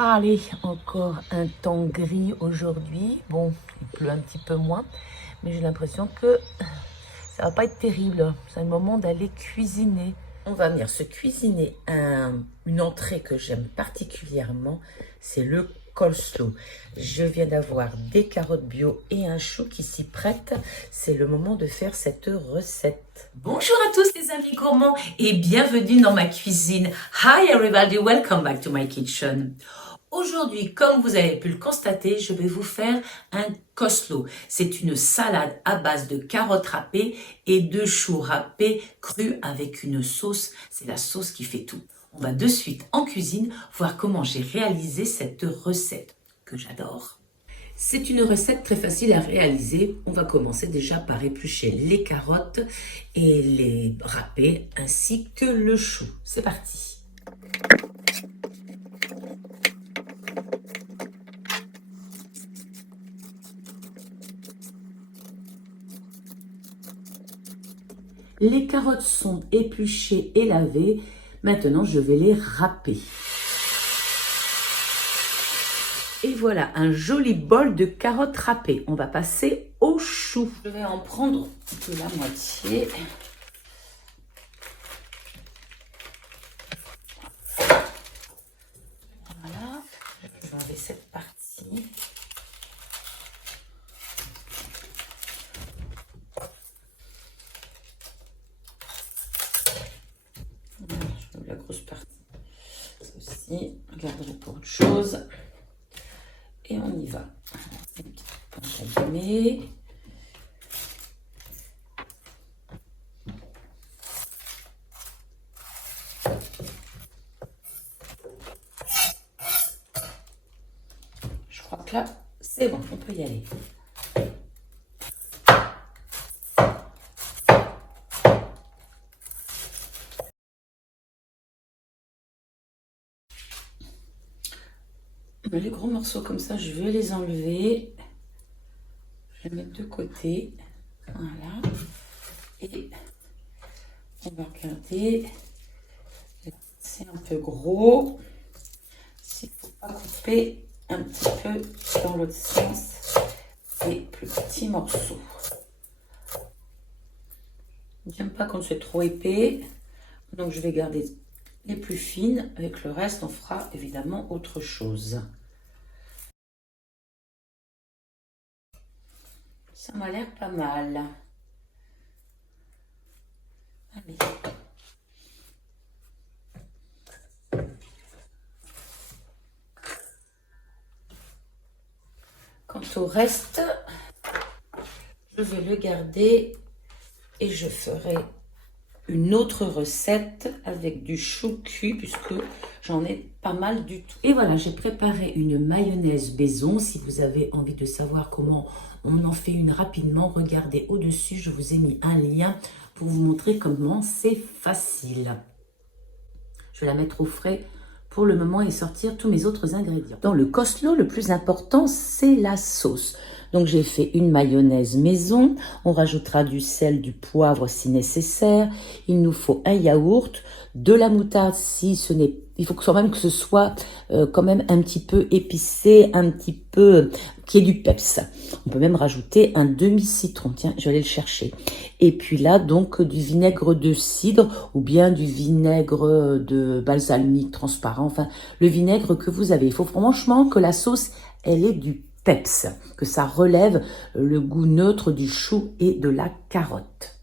Allez, encore un temps gris aujourd'hui. Bon, il pleut un petit peu moins, mais j'ai l'impression que ça va pas être terrible. C'est le moment d'aller cuisiner. On va venir se cuisiner une entrée que j'aime particulièrement, c'est le coleslaw. Je viens d'avoir des carottes bio et un chou qui s'y prêtent. C'est le moment de faire cette recette. Bonjour à tous les amis gourmands et bienvenue dans ma cuisine. Hi everybody, welcome back to my kitchen. Aujourd'hui, comme vous avez pu le constater, je vais vous faire un coleslaw. C'est une salade à base de carottes râpées et de choux râpés crus avec une sauce. C'est la sauce qui fait tout. On va de suite en cuisine voir comment j'ai réalisé cette recette que j'adore. C'est une recette très facile à réaliser. On va commencer déjà par éplucher les carottes et les râper ainsi que le chou. C'est parti. Les carottes sont épluchées et lavées. Maintenant, je vais les râper. Et voilà un joli bol de carottes râpées. On va passer au chou. Je vais en prendre que la moitié. Voilà. Je vais enlever cette partie. La grosse partie. Ceci, regarderez pour autre chose. Et on y va. Une petite pince à dîner. Je crois que là, c'est bon, on peut y aller. Les gros morceaux comme ça, je vais les enlever. Je vais les mettre de côté. Voilà. Et on va regarder. C'est un peu gros. S'il ne faut pas couper un petit peu dans l'autre sens des plus petits morceaux. J'aime pas quand c'est trop épais. Donc je vais garder les plus fines. Avec le reste, on fera évidemment autre chose. Ça m'a l'air pas mal. Allez. Quant au reste, je vais le garder et je ferai une autre recette avec du chou cuit puisque j'en ai pas mal du tout. Et voilà, j'ai préparé une mayonnaise maison. Si vous avez envie de savoir comment on en fait une rapidement, regardez au-dessus, je vous ai mis un lien pour vous montrer comment c'est facile. Je vais la mettre au frais pour le moment et sortir tous mes autres ingrédients. Dans le coleslaw, le plus important, c'est la sauce. Donc j'ai fait une mayonnaise maison, on rajoutera du sel, du poivre si nécessaire. Il nous faut un yaourt, de la moutarde si ce n'est... Il faut quand même que ce soit quand même un petit peu épicé, un petit peu... qui ait du peps. On peut même rajouter un demi-citron. Tiens, je vais aller le chercher. Et puis là, donc, du vinaigre de cidre ou bien du vinaigre de balsamique transparent. Enfin, le vinaigre que vous avez. Il faut franchement que la sauce, elle ait du peps, que ça relève le goût neutre du chou et de la carotte.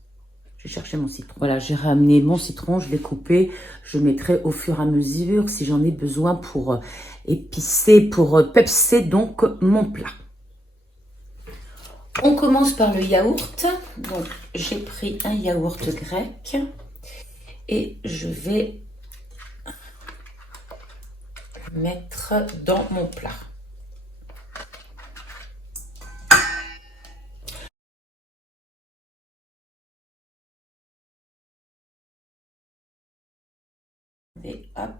Je vais chercher mon citron. Voilà, j'ai ramené mon citron, je l'ai coupé. Je mettrai au fur et à mesure si j'en ai besoin pour épicer, pour pepser donc mon plat. On commence par le yaourt. Donc, j'ai pris un yaourt grec et je vais mettre dans mon plat. Et hop.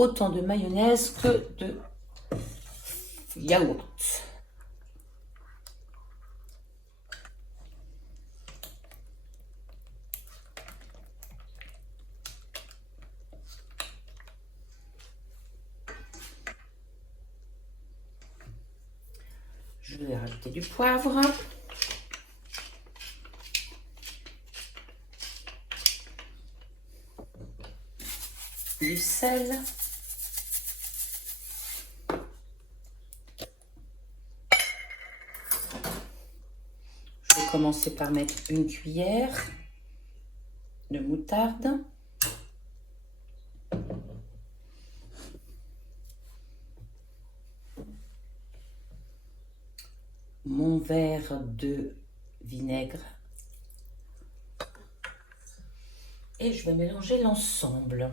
autant de mayonnaise que de yaourt. Je vais rajouter du poivre. Du sel. Je vais commencer par mettre une cuillère de moutarde. Mon verre de vinaigre. Et je vais mélanger l'ensemble.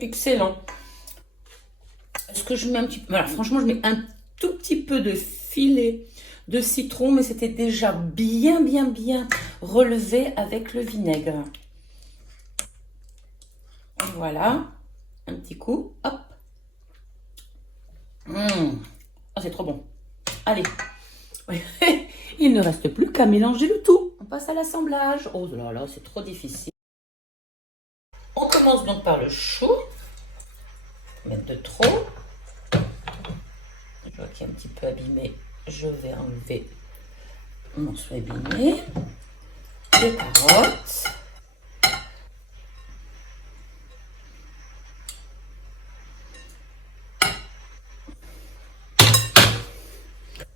Excellent. Est-ce que je mets un petit peu... Alors franchement, je mets un tout petit peu de filet de citron, mais c'était déjà bien relevé avec le vinaigre. Et voilà, un petit coup, hop. Oh, c'est trop bon. Allez, il ne reste plus qu'à mélanger le tout. On passe à l'assemblage. Oh là là, c'est trop difficile. On commence donc par le chou. Mettre de trop. Je vois qu'il est un petit peu abîmé. Je vais enlever mon morceau abîmé. Les carottes.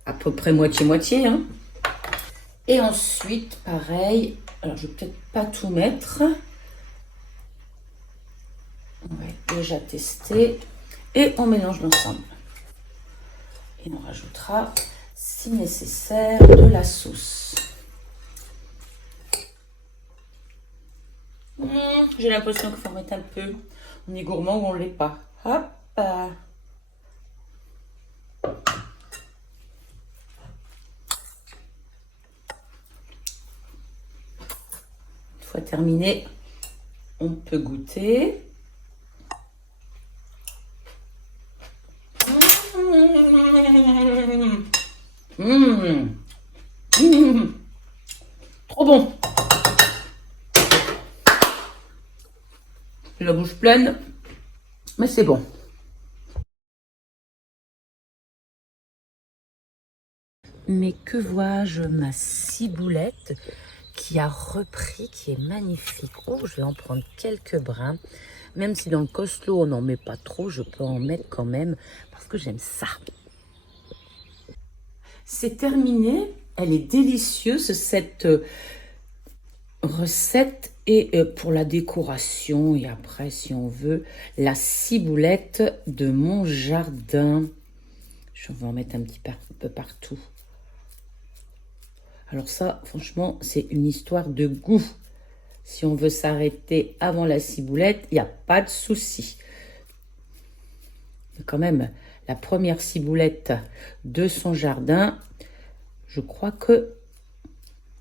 À peu près moitié-moitié. Hein. Et ensuite, pareil. Alors, je vais peut-être pas tout mettre. On va déjà tester. Et on mélange l'ensemble. Et on rajoutera, si nécessaire, de la sauce. J'ai l'impression qu'il faut en mettre un peu. On est gourmand ou on ne l'est pas. Hop. Une fois terminé, on peut goûter. Trop bon. J'ai la bouche pleine, mais c'est bon. Mais que vois-je, ma ciboulette qui a repris, qui est magnifique. Oh, je vais en prendre quelques brins. Même si dans le coleslaw, on n'en met pas trop, je peux en mettre quand même parce que j'aime ça. C'est terminé. Elle est délicieuse, cette recette. Et pour la décoration, et après, si on veut, la ciboulette de mon jardin. Je vais en mettre un petit peu partout. Alors ça, franchement, c'est une histoire de goût. Si on veut s'arrêter avant la ciboulette, il n'y a pas de souci. Mais quand même, la première ciboulette de son jardin, je crois que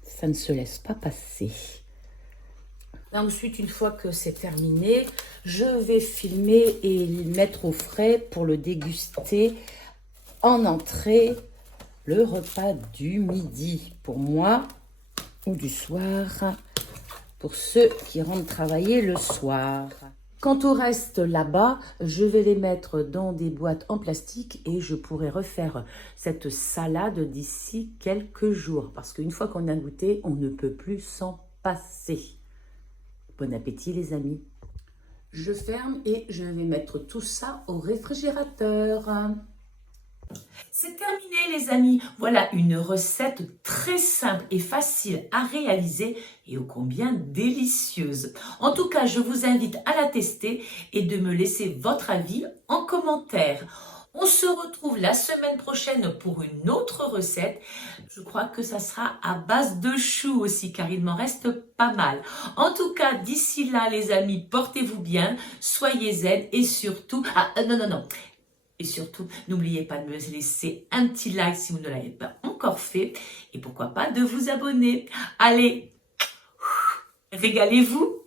ça ne se laisse pas passer. Ensuite, une fois que c'est terminé, je vais filmer et le mettre au frais pour le déguster en entrée, le repas du midi pour moi ou du soir pour ceux qui rentrent travailler le soir. Quant au reste là-bas, je vais les mettre dans des boîtes en plastique et je pourrai refaire cette salade d'ici quelques jours parce qu'une fois qu'on a goûté, on ne peut plus s'en passer. Bon appétit les amis. Je ferme et je vais mettre tout ça au réfrigérateur. C'est terminé les amis. Voilà une recette très simple et facile à réaliser et ô combien délicieuse. En tout cas, je vous invite à la tester et de me laisser votre avis en commentaire. On se retrouve la semaine prochaine pour une autre recette. Je crois que ça sera à base de choux aussi, car il m'en reste pas mal. En tout cas, d'ici là, les amis, portez-vous bien, soyez zen et surtout... non. Et surtout, n'oubliez pas de me laisser un petit like si vous ne l'avez pas encore fait. Et pourquoi pas de vous abonner. Allez, régalez-vous.